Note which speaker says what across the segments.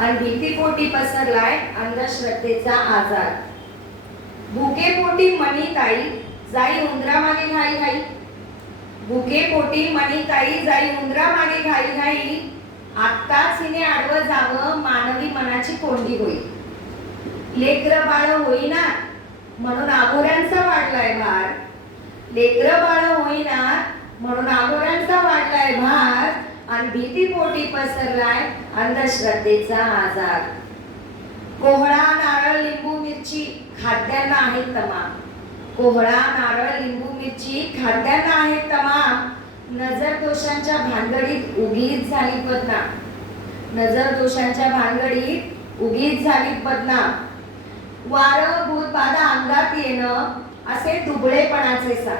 Speaker 1: आणि भीतीपोटी पसरलाय अंधश्रद्धेचा आजार. भुके पोटी मणी ताई जाई उंदरा मागे घाई घाई. भुके पोटी मणी ताई जाई उंदरा मागे घाई घाई. आत्ताच हिने आडवं जावं मानवी मनाची कोंडी होईल लेकर बाळ होईना म्हणून आगोऱ्यांचा वाढलाय भार. लेकर बाळ होईना म्हणून आगोऱ्यांचा वाढलाय भार. आणि भीतीपोटी पसरलाय अंधश्रद्धेचा आजार. कोहळा नारळ लिंबू मिरची खाद्यांना आहेत तमाम. कोहळा नारळ लिंबू मिरची खाद्यांना आहेत तमाम. नजर दोषांच्या भानगडीत उगीच झाली बदनाम. नजर दोषांच्या भानगडीत उगीच झाली बदनाम. वार भूत बाधा अंगात येणं असे दुबळेपणाचे सार.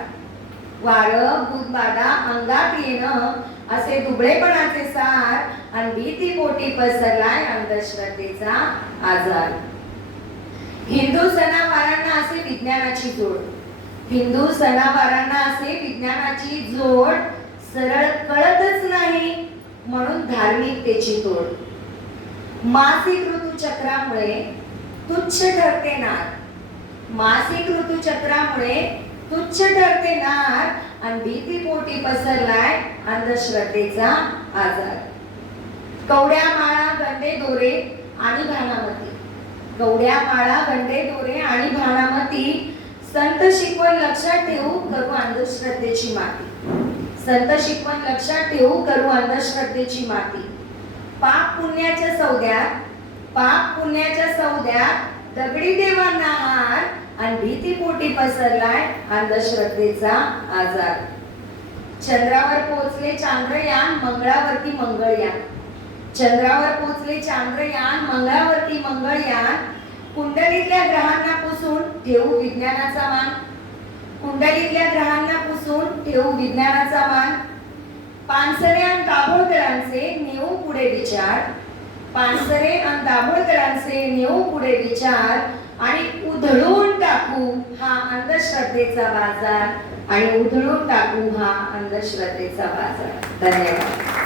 Speaker 1: वार भूतबाधा अंगात येणं असे दुबळेपणाचे सार आणि भीती पोटी पसरलाय अंधश्रद्धेचा आजार. हिंदू सणावारांना असे विज्ञानाची जोड. हिंदू सणावारांना असे विज्ञानाची जोड सरळ कळतच नाही म्हणून धार्मिकतेची तोड. मासिक ऋतुचक्रामुळे तुच्छ ठरते नार. मासिक ऋतुचक्रामुळे तुच्छ ठरते नार पसरलाय अंधश्रद्धेचा आजार. कवड्या माळा गंडे दोरे आणि भानामती. कवड्या माळा गंडे दोरे आणि भानामती संत शिकवण लक्षात ठेवू करू अंधश्रद्धेची माती. संत शिकवण लक्षात ठेवू करू अंधश्रद्धेची माती. पाप पुण्याच्या सौद्यात पाप पुण्याच्या सौद्यात दगडी देवांना हार आणि भीती पोटी पसरलाय अंधश्रद्धेचा आजार. चंद्रावर पोहोचले चांद्रयान मंगळावरती मंगळयान. चंद्रावर पोहोचले चांद्रयान मंगळावरती मंगळयान. कुंडलीतल्या ग्रहांना पुसून ठेवू विज्ञानाचा मान. कुंडलीतल्या ग्रहांना पुसून ठेवू विज्ञानाचा मान. पानसरे आणि दाभोळकरांचे नेऊ पुढे विचार. पानसरे आणि दाभोळकरांचे नेऊ पुढे विचार. आणि उधळून टाकू हा अंधश्रद्धेचा बाजार. आणि उधळून टाकू हा अंधश्रद्धेचा बाजार. धन्यवाद.